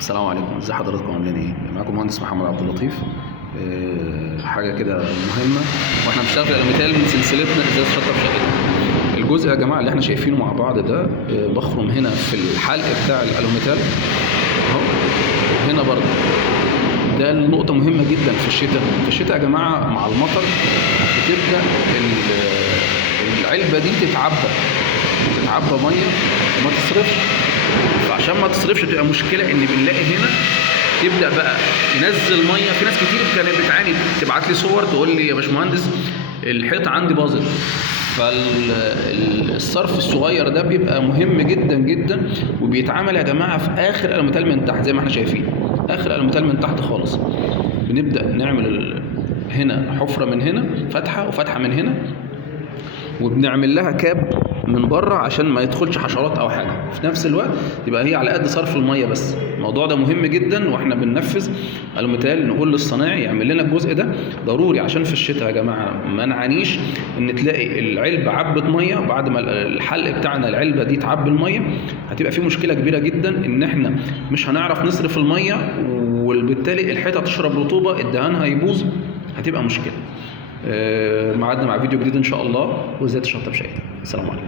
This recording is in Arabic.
السلام عليكم، ازي حضراتكم؟ عاملين ايه؟ معاكم مهندس محمد عبد اللطيف. حاجه كده مهمه، واحنا بنشتغل في الالوميتال من سلسلتنا ازاي تشطب شقتك. الجزء يا جماعه اللي احنا شايفينه مع بعض ده بخرم هنا في الحلق بتاع الالوميتال اهو، هنا برضه. ده النقطه مهمه جدا في الشتاء. في الشتاء يا جماعه مع المطر بتبدا العلبه دي تتعبى ميه وما تصرفش. فعشان ما تصرفش تبقى مشكله ان بنلاقي هنا يبدا بقى ينزل ميه. في ناس كتير كانت بتعاني، تبعت لي صور تقول لي يا باشمهندس الحيطه عندي باظت. فالصرف الصغير ده بيبقى مهم جدا جدا، وبيتعمل يا جماعه في اخر الالوميتال من تحت زي ما احنا شايفين، اخر الالوميتال من تحت خالص. بنبدا نعمل هنا حفره من هنا، فتحه وفتحه من هنا، وبنعمل لها كاب من بره عشان ما يدخلش حشرات او حاجه. في نفس الوقت تبقى هي على قد صرف الميه بس. الموضوع ده مهم جدا، واحنا بننفذ الوميتال نقول للصنايعي يعمل لنا الجزء ده ضروري، عشان في الشتاء يا جماعه ما نعانيش ان تلاقي العلبه عبت ميه بعد ما الحلق بتاعنا العلبه دي تعبي الميه. هتبقى في مشكله كبيره جدا ان احنا مش هنعرف نصرف الميه، وبالتالي الحيطه تشرب رطوبه، الدهان هيبوظ، هتبقى مشكله. ميعادنا مع فيديو جديد ان شاء الله، وازاي تشطب شقتك. السلام عليكم.